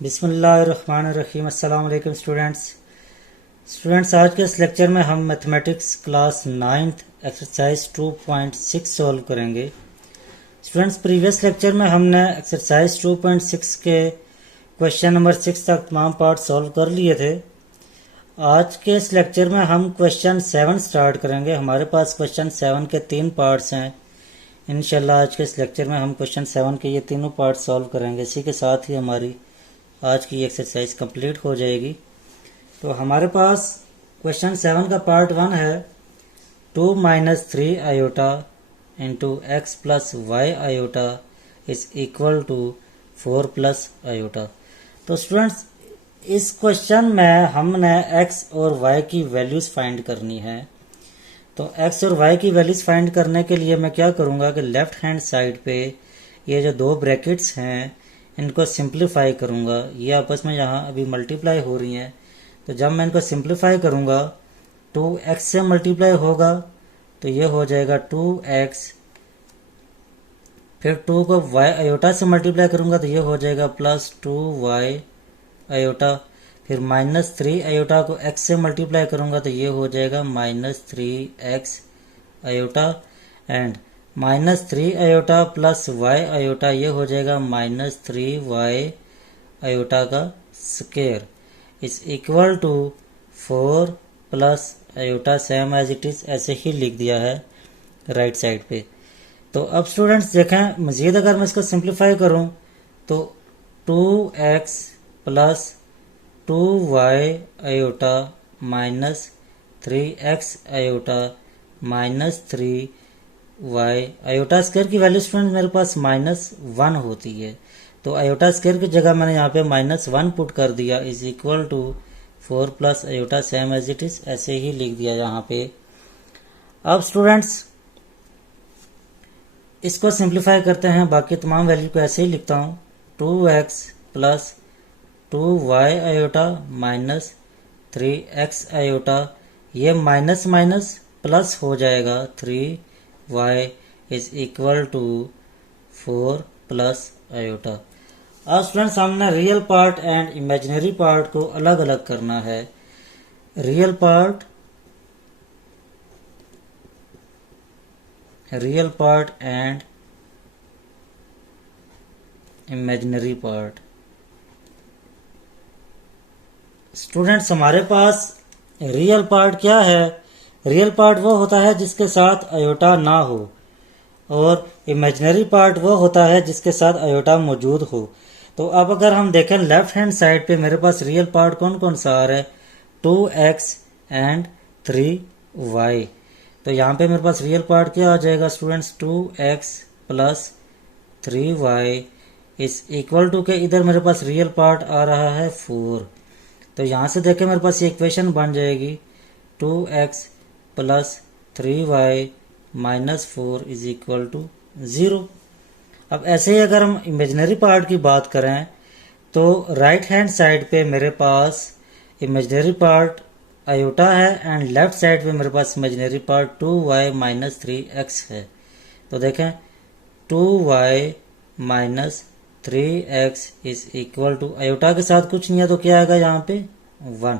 बिस्मिल्लाहिर्रहमानिर्रहीम। अस्सलाम वालेकुम स्टूडेंट्स, आज के इस लेक्चर में हम mathematics class 9th exercise 2.6 solve करेंगे। स्टूडेंट्स, प्रीवियस लेक्चर में हमने एक्सरसाइज 2.6 के क्वेश्चन नंबर 6 तक तमाम पार्ट सॉल्व कर लिए थे। आज के इस लेक्चर में हम क्वेश्चन 7 स्टार्ट करेंगे। हमारे पास क्वेश्चन 7 के 3 पार्ट्स हैं। इंशाल्लाह आज के इस लेक्चर में हम क्वेश्चन 7 के ये तीनों पार्ट सॉल्व करेंगे। इसी के साथ ही हमारी आज की एक्सरसाइज कंप्लीट हो जाएगी। तो हमारे पास क्वेश्चन 7 का पार्ट 1 है 2 - 3 iota into x plus y iota is equal to 4 plus iota. तो स्टूडेंट्स, इस क्वेश्चन में हमने एक्स और वाई की वैल्यूज फाइंड करनी है। तो एक्स और वाई की वैल्यूज फाइंड करने के लिए मैं क्या करूंगा कि लेफ्ट हैंड साइड पे ये जो दो ब्रैकेट्स हैं इनको सिंप्लीफाई करूंगा। ये आपस में यहाँ अभी मल्टीप्लाई हो रही हैं, तो जब मैं इनको सिंप्लीफाई करूंगा 2x से मल्टीप्लाई होगा तो ये हो जाएगा 2x, फिर 2 को y आयोटा से मल्टीप्लाई करूंगा तो ये हो जाएगा प्लस 2y आयोटा, फिर -3 आयोटा को x से मल्टीप्लाई करूंगा तो ये हो जाएगा -3x iota, and -3 iota plus y iota ये हो जाएगा -3y आयोटा का square is equal to 4 plus iota, same as it is ऐसे ही लिख दिया है राइट साइड पे। तो अब स्टूडेंट्स देखें, मजीद अगर मैं इसको सिंप्लीफाई करूं तो 2x plus 2y iota minus 3x iota minus 3y iota square की वैल्यू स्टूडेंट मेरे पास -1 होती है, तो आयोटा स्क्वायर की जगह मैंने यहाँ पे -1 पुट कर दिया is equal to 4 plus iota, same as it is ऐसे ही लिख दिया यहाँ पे। अब स्टूडेंट्स इसको सिंप्लीफाई करते हैं, बाकी तमाम वैल्यू को ऐसे ही लिखता हूँ 2x plus 2y iota minus 3x iota, ये माइनस माइनस प्लस हो जाएगा 3y is equal to 4 plus iota. अब स्टूडेंट्स हमने real part and imaginary part को अलग अलग करना है। Real part and imaginary part. Students, हमारे पास रियल पार्ट क्या है? रियल पार्ट वो होता है जिसके साथ आयोटा ना हो, और इमेजिनरी पार्ट वो होता है जिसके साथ आयोटा मौजूद हो। तो अब अगर हम देखें लेफ्ट हैंड साइड पे मेरे पास रियल पार्ट कौन कौन सा आ रहा है? 2x and 3y। तो यहाँ पे मेरे पास रियल पार्ट क्या आ जाएगा students? 2x plus 3y is equal to के इधर मेरे पास रियल पार्ट आ रहा है 4। तो यहाँ से देखें मेरे पास ये इक्वेशन बन जाएगी 2x plus 3y minus 4 is equal to 0। अब ऐसे ही अगर हम इमेजिनरी पार्ट की बात करें तो राइट हैंड साइड पे मेरे पास इमेजिनरी पार्ट आयोटा है एंड लेफ्ट साइड पे मेरे पास imaginary part 2y minus 3x है। तो देखें 2y minus 3x is equal to iota के साथ कुछ नहीं है तो क्या आएगा यहाँ पे 1।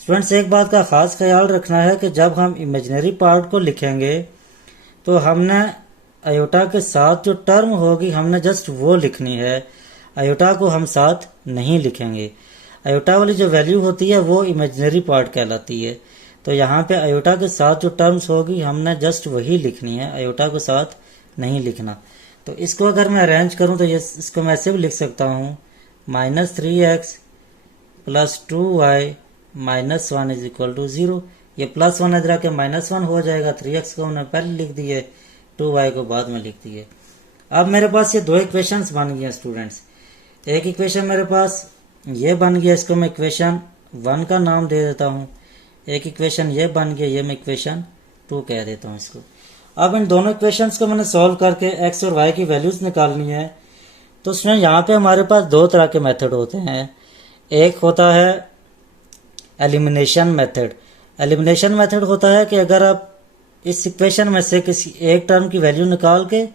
स्टूडेंट्स, एक बात का खास ख्याल रखना है कि जब हम इमेजिनरी पार्ट को लिखेंगे तो हमने आयोटा के साथ जो टर्म होगी हमने जस्ट वो लिखनी है, आयोटा को हम साथ नहीं लिखेंगे। आयोटा वाली जो वैल्यू होती है वो इमेजिनरी पार्ट कहलाती है। तो यहाँ पे आयोटा के साथ जो टर्म्स होगी हमने जस्ट वही लिखनी है, आयोटा को साथ नहीं लिखना। तो इसको अगर मैं अरेंज करूँ तो ये इसको मैं ऐसे भी लिख सकता हूँ -3x plus 2y minus 1 is equal to 0। ये +1 इधर आके -1 हो जाएगा। 3x को हमने पहले लिख दिए, 2y को बाद में लिख दिए। अब मेरे पास ये दो इक्वेशंस बन गए स्टूडेंट्स। एक इक्वेशन मेरे पास ये बन गया, इसको मैं इक्वेशन 1 का नाम दे देता हूँ। एक इक्वेशन ये बन गया, ये मैं इक्वेशन 2 कह देता हूँ इसको। अब इन दोनों इक्वेशंस को मैंने सॉल्व करके x और y की वैल्यूज निकालनी है। तो स्टूडेंट यहाँ पे हमारे पास दो तरह के मेथड होते हैं। एक होता है एलिमिनेशन मेथड। एलिमिनेशन मेथड होता है कि अगर आप इस इक्वेशन में से किसी एक टर्म की वैल्यू निकाल के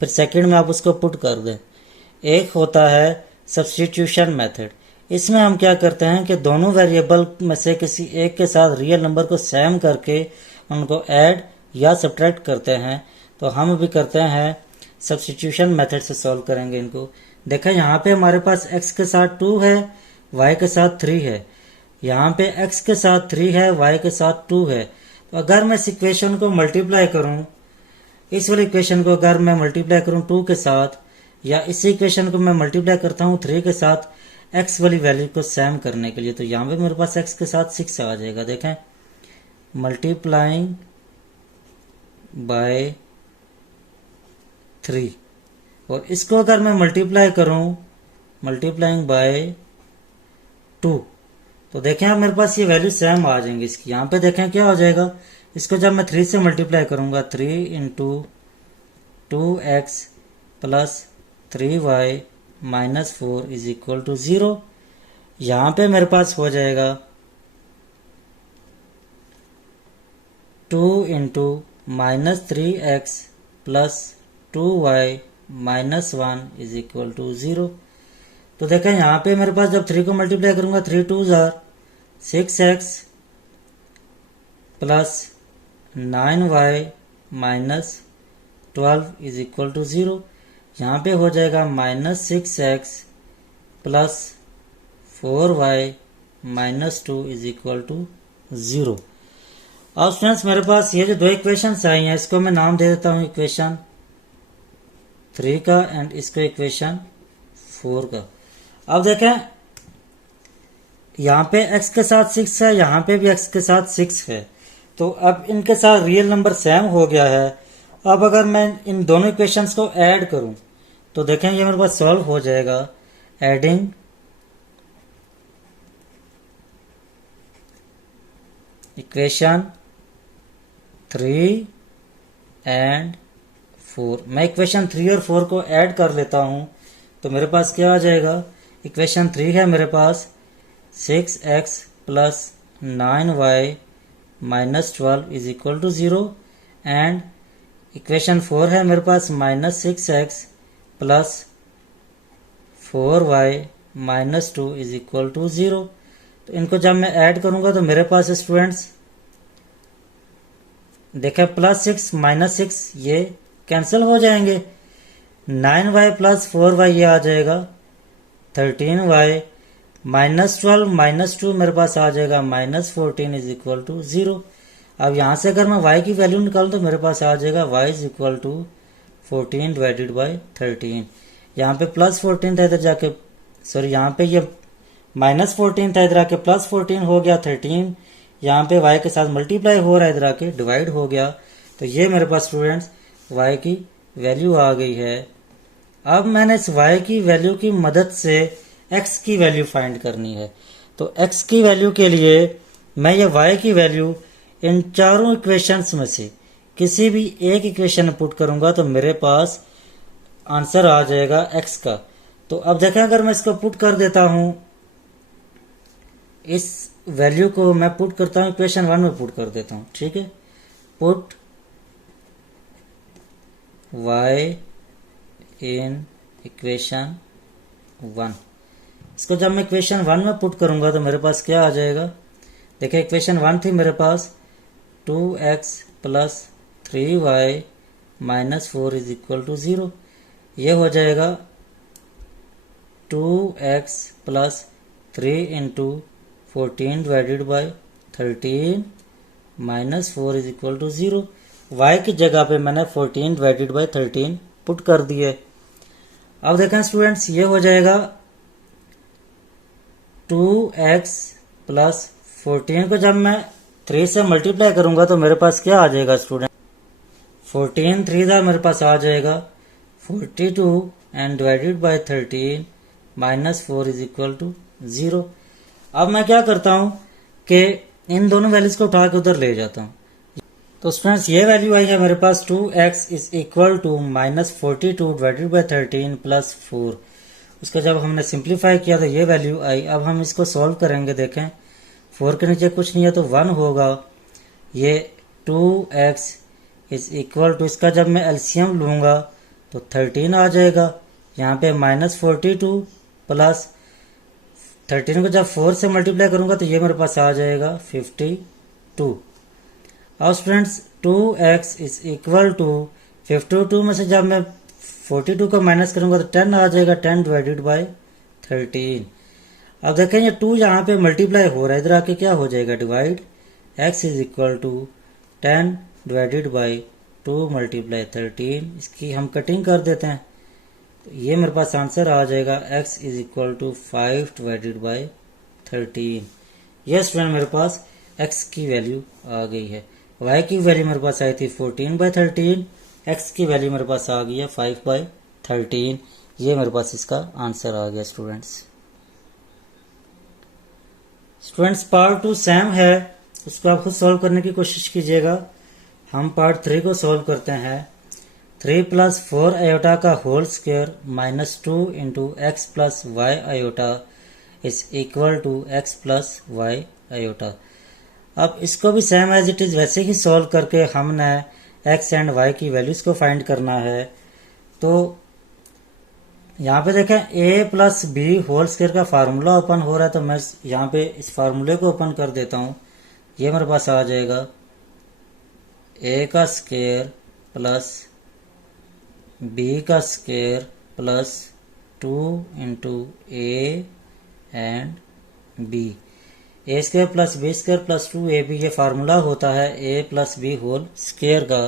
फिर सेकंड में आप उसको पुट कर दें। एक होता है सब्स्टिट्यूशन मेथड। इसमें हम क्या करते हैं कि दोनों वेरिएबल में से किसी एक के साथ रियल नंबर को सेम करके उनको ऐड या सब्ट्रैक्ट करते हैं। तो हम भी करते हैं सब्स्टिट्यूशन मेथड से सॉल्व करेंगे इनको। देखा यहाँ पे हमारे पास x के साथ 2 है, y के साथ 3 है। यहाँ पे x के साथ 3 है, y के साथ 2 है। तो अगर मैं इस इक्वेशन को मल्टीप्लाई करूं, इस वाली इक्वेशन को अगर मैं मल्टीप्लाई करूं 2 के साथ, या इस इक्वेशन को मैं मल्टीप्लाई करता हूं 3 के साथ x वाली वैल्यू को सेम करने के लिए, तो यहाँ पे मेरे पास x के साथ 6 आ जाएगा। देखें, मल्टीप्लाइंग बाय 3, और इसको अगर मैं मल्टीप्लाई करूं मल्टीप्लाइंग बाय 2, तो देखें अब मेरे पास ये वैल्यू सेम आ जाएंगी इसकी। यहाँ पे देखें क्या हो जाएगा, इसको जब मैं 3 से मल्टीप्लाई करूंगा, 3 into 2x plus 3y minus 4 is equal to 0। यहाँ पे मेरे पास हो जाएगा 2 into minus 3x plus 2y minus 1 is equal to 0। तो देखें यहाँ पे मेरे पास जब 3 को मल्टीप्लाई करूंगा, 3 2 6x plus 9y minus 12 is equal to 0। यहाँ पे हो जाएगा minus 6x plus 4y minus 2 is equal to 0। अब स्टूडेंट्स मेरे पास ये जो दो इक्वेशंस आई हैं, इसको मैं नाम दे देता हूँ इक्वेशन 3 का एंड इसको इक्वेशन 4 का। अब देखें यहाँ पे x के साथ 6 है, यहाँ पे भी x के साथ 6 है। तो अब इनके साथ रियल नंबर सेम हो गया है। अब अगर मैं इन दोनों इक्वेशंस को ऐड करूं, तो देखें ये मेरे पास सॉल्व हो जाएगा। एडिंग इक्वेशन 3 एंड 4, मैं इक्वेशन 3 और 4 को ऐड कर लेता हूं, तो मेरे पास क्या आ जाएगा। इक्वेशन 3 है मेरे पास 6x plus 9y minus 12 is equal to 0, and equation 4 है मेरे पास minus 6x plus 4y minus 2 is equal to 0। तो इनको जब मैं ऐड करूंगा तो मेरे पास स्टूडेंट्स देखें प्लस 6 माइनस 6 ये कैंसिल हो जाएंगे। 9y प्लस 4y ये आ जाएगा 13y माइनस 12 माइनस 2 मेरे पास आ जाएगा माइनस 14 इज इक्वल टू 0। अब यहाँ से अगर मैं y की वैल्यू निकालूं तो मेरे पास आ जाएगा y is equal to 14 divided by 13। यहाँ पे प्लस 14 था, इधर जाके सॉरी यहाँ पे ये माइनस 14 था, इधर आके प्लस 14 हो गया। 13 यहाँ पे y के साथ मल्टीप्लाई हो रहा है, इधर आके डिवाइड हो गया। तो ये मेरे पास स्टूडेंट्स y की वैल्यू आ गई है। अब मैंने इस y की वैल्यू की मदद से x की वैल्यू फाइंड करनी है। तो x की वैल्यू के लिए मैं ये y की वैल्यू इन चारों इक्वेशंस में से किसी भी एक इक्वेशन में पुट करूंगा तो मेरे पास आंसर आ जाएगा x का। तो अब देखें अगर मैं इसको पुट कर देता हूं, इस वैल्यू को मैं पुट करता हूं इक्वेशन 1 में पुट कर देता हूं, ठीक है। पुट y इन इक्वेशन 1, इसको जब मैं इक्वेशन 1 में पुट करूंगा तो मेरे पास क्या आ जाएगा। देखिए इक्वेशन 1 थी मेरे पास 2x plus 3y minus 4 is equal to 0। ये हो जाएगा 2x plus 3 into 14 divided by 13 minus 4 is equal to 0। y की जगह पे मैंने 14 डिवाइडेड बाई 13 पुट कर दिए। अब देखें स्टूडेंट्स ये हो जाएगा 2x प्लस 14 को जब मैं 3 से मल्टीप्लाई करूंगा तो मेरे पास क्या आ जाएगा स्टूडेंट। 14 3 था मेरे पास आ जाएगा 42 and divided by 13 minus 4 is equal to 0। अब मैं क्या करता हूं कि इन दोनों वैल्यूज को उठा के उधर ले जाता हूं। तो स्टूडेंट्स ये वैल्यू आई है मेरे पास 2x is equal to minus 42 divided by 13 plus 4। उसका जब हमने सिंप्लीफाई किया तो ये वैल्यू आई। अब हम इसको सॉल्व करेंगे। देखें 4 के नीचे कुछ नहीं है तो 1 होगा। ये 2x इज इक्वल टू, इसका जब मैं एलसीएम लूंगा तो 13 आ जाएगा। यहाँ पे माइनस 42 प्लस 13 को जब 4 से मल्टीप्लाई करूंगा तो ये मेरे पास आ जाएगा 52। अब students 2x is equal to 52 में से जब मैं 42 को माइनस करूंगा तो 10 आ जाएगा, 10 डिवाइडेड बाय 13। अब देखें ये 2 यहाँ पे मल्टीप्लाई हो रहा है, इधर आके क्या हो जाएगा divide, x is equal to 10 divided by 2 multiply 13। इसकी हम कटिंग कर देते हैं तो ये मेरे पास आंसर आ जाएगा x is equal to 5 divided by 13। ये स्टूडेंट मेरे पास x की वैल्यू आ गई है। y की वैल्यू मेरे पास आई थी 14/13, x की वैल्यू मेरे पास आ गई है 5/13। ये मेरे पास इसका आंसर आ गया स्टूडेंट्स। पार्ट 2 सेम है, उसको आप खुद सॉल्व करने की कोशिश कीजिएगा। हम पार्ट 3 को सॉल्व करते हैं। 3 + 4 आयोटा का whole square -2 × x + y iota is equal to x + y iota. अब इसको भी सेम एज इट इज वैसे ही सॉल्व करके हमने x एंड y की वैल्यूज को फाइंड करना है। तो यहाँ पे देखें a + b होल स्क्वायर का फार्मूला ओपन हो रहा है, तो मैं यहाँ पे इस फार्मूले को ओपन कर देता हूँ। ये मेरे पास आ जाएगा a का स्क्वायर प्लस b का square plus 2 × a and b, a square plus b square plus 2ab ये फार्मूला होता है a + b होल स्क्वायर का।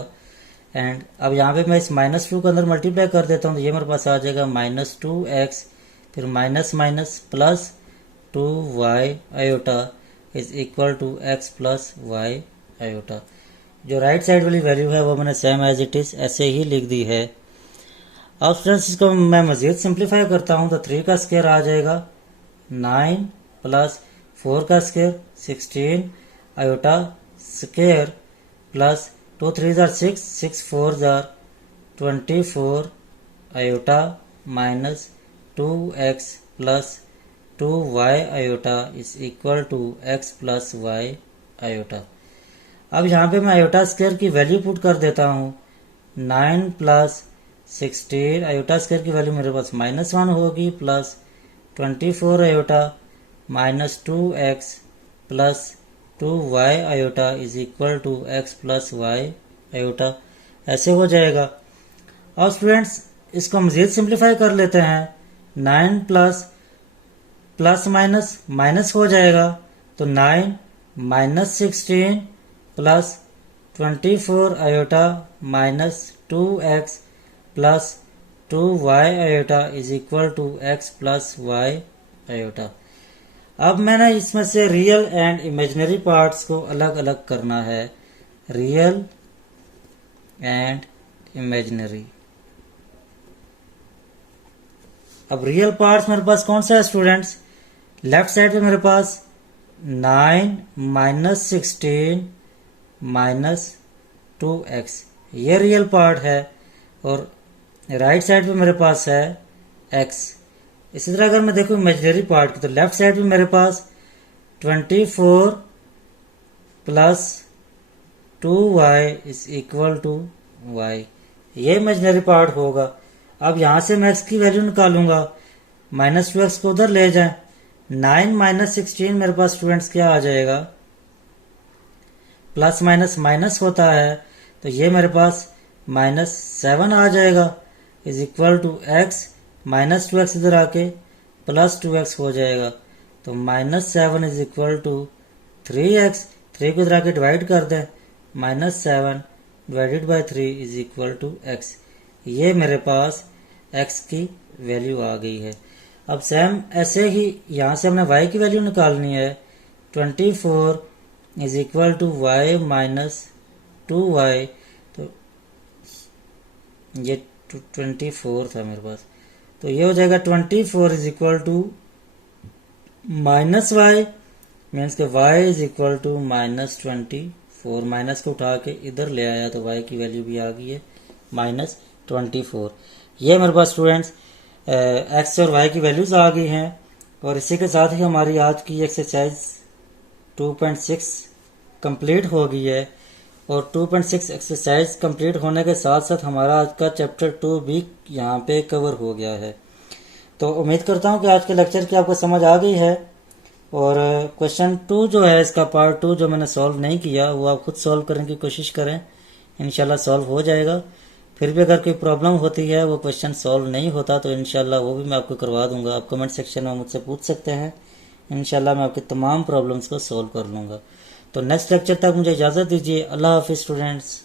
एंड अब यहाँ पे मैं इस -2 के अंदर मल्टीप्लाई कर देता हूँ तो ये मेरे पास आ जाएगा -2x, फिर minus minus plus 2y iota is equal to x + y iota. जो राइट साइड वाली वैल्यू है वो मैंने सेम एज इट इज ऐसे ही लिख दी है। अब स्टूडेंट्स इसको मैं मजीद सिंप्लीफाई करता हूँ तो 3 का स्क्वायर आ जाएगा 9 प्लस 4 का square 16 iota square plus 2 3 6 6 4 24 iota minus 2x plus 2y iota is equal to x + y iota. अब यहाँ पे मैं आयोटा स्क्वायर की वैल्यू पुट कर देता हूँ। 9 + 16 आयोटा स्क्वायर की वैल्यू मेरे पास -1 होगी plus 24 iota minus 2x plus 2y iota is equal to x + y iota, ऐसे हो जाएगा। अब स्टूडेंट्स इसको मजीद सिंप्लीफाई कर लेते हैं। 9 प्लस माइनस माइनस हो जाएगा तो 9 - 16 plus 24 iota minus 2x plus 2y iota is equal to x + y iota. अब मैंने इसमें से रियल एंड इमेजिनरी पार्ट्स को अलग अलग करना है, रियल एंड इमेजिनरी। अब रियल पार्ट्स मेरे पास कौन सा है स्टूडेंट्स, लेफ्ट साइड पे मेरे पास 9 - 16 - 2x ये रियल पार्ट है और राइट साइड पे मेरे पास है x। इसी तरह अगर मैं देखूं इमेजिनरी पार्ट की तो लेफ्ट साइड पे मेरे पास 24 plus 2y is equal to y, ये इमेजिनरी पार्ट होगा। अब यहां से मैं x की वैल्यू निकालूंगा, -2x को उधर ले जाएं। 9 - 16 मेरे पास स्टूडेंट्स क्या आ जाएगा, प्लस माइनस माइनस होता है तो ये मेरे पास -7 आ जाएगा is equal to x, -2x इधर आके प्लस 2x हो जाएगा तो -7 इज इक्वल टू 3x, 3 को इधर आके डिवाइड कर दें, -7 divided by 3 is equal to x। ये मेरे पास x की वैल्यू आ गई है। अब सेम ऐसे ही यहाँ से हमने y की वैल्यू निकालनी है। 24 is equal to y minus 2y, तो ये 24 था मेरे पास, तो ये हो जाएगा 24 is equal to -y, means के y is equal to -24। Minus को उठा के इधर ले आया तो y की वैल्यू भी आ गई है -24। ये मेरे पास स्टूडेंट्स x और y की वैल्यूज आ गई हैं। और इसी के साथ ही हमारी आज की एक्सरसाइज 2.6 कंप्लीट हो गई है। और 2.6 एक्सरसाइज कंप्लीट होने के साथ साथ हमारा आज का चैप्टर 2 भी यहाँ पे कवर हो गया है। तो उम्मीद करता हूँ कि आज के लेक्चर की आपको समझ आ गई है। और क्वेश्चन 2 जो है, इसका पार्ट 2 जो मैंने सॉल्व नहीं किया वो आप खुद सॉल्व करने की कोशिश करें, इंशाल्लाह सॉल्व हो जाएगा। फिर भी अगर कोई प्रॉब्लम होती है, वो क्वेश्चन सॉल्व नहीं होता, तो इंशाल्लाह वो भी मैं आपको करवा दूंगा। आप कमेंट सेक्शन में मुझसे पूछ सकते हैं, इंशाल्लाह मैं आपकी तमाम प्रॉब्लम्स को सॉल्व कर लूँगा। तो नेक्स्ट लेक्चर तक मुझे इजाज़त दीजिए। अल्लाह हाफिज़ स्टूडेंट्स।